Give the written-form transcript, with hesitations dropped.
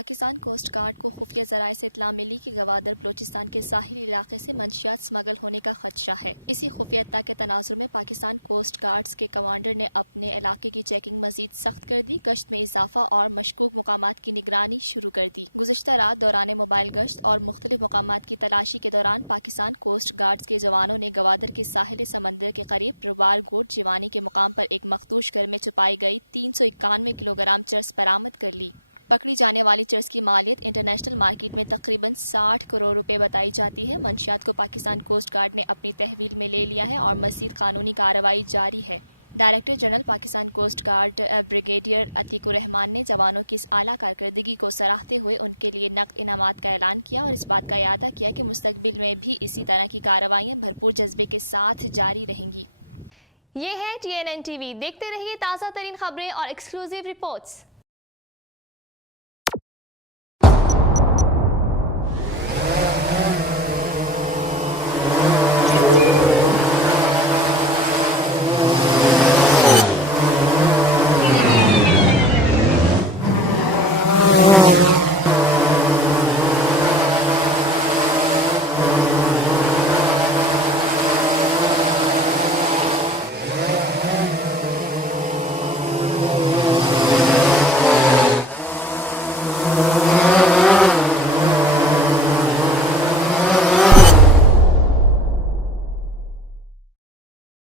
Pakistan coast guard کو خفیہ ذرائع سے اطلاع ملی کہ گوادر بلوچستان کے ساحلی علاقے سے منشیات اسمگل ہونے کا خدشہ ہے۔ اسی خفیہ اطلاع کے تناظر میں پاکستان کوسٹ گارڈز کے کمانڈر نے اپنے علاقے کی چیکنگ مزید سخت کر دی، گشت میں اضافہ اور مشکوک مقامات کی نگرانی شروع کر دی۔ گزشتہ رات دوران موبائل گشت اور مختلف مقامات کی تلاشی کے دوران پاکستان کوسٹ گارڈز کے جوانوں نے گوادر کے ساحل سمندر کے قریب روپے گوٹ جیوانی کے مقام پر ایک مخدوش گھر میں چھپائی گئی 391 کلو گرام چرس برآمد کر لی۔ پکڑی جانے والی چرس کی مالیت انٹرنیشنل مارکیٹ میں تقریباً 60 کروڑ روپے بتائی جاتی ہے۔ منشیات کو پاکستان کوسٹ گارڈ نے اپنی تحویل میں لے لیا ہے اور مزید قانونی کارروائی جاری ہے۔ Director general Pakistan coast guard brigadier Atiq ur-Rehman نے جوانوں کی اس اعلیٰ کارکردگی کو سراہتے ہوئے ان کے لیے نقد انعامات کا اعلان کیا اور اس بات کا اعادہ کیا کہ مستقبل میں بھی اسی طرح کی کارروائیاں بھرپور جذبے کے ساتھ جاری رہیں گی۔ یہ ہے TNN TV، دیکھتے رہیے تازہ ترین خبریں اور ایکسکلوزیو رپورٹس۔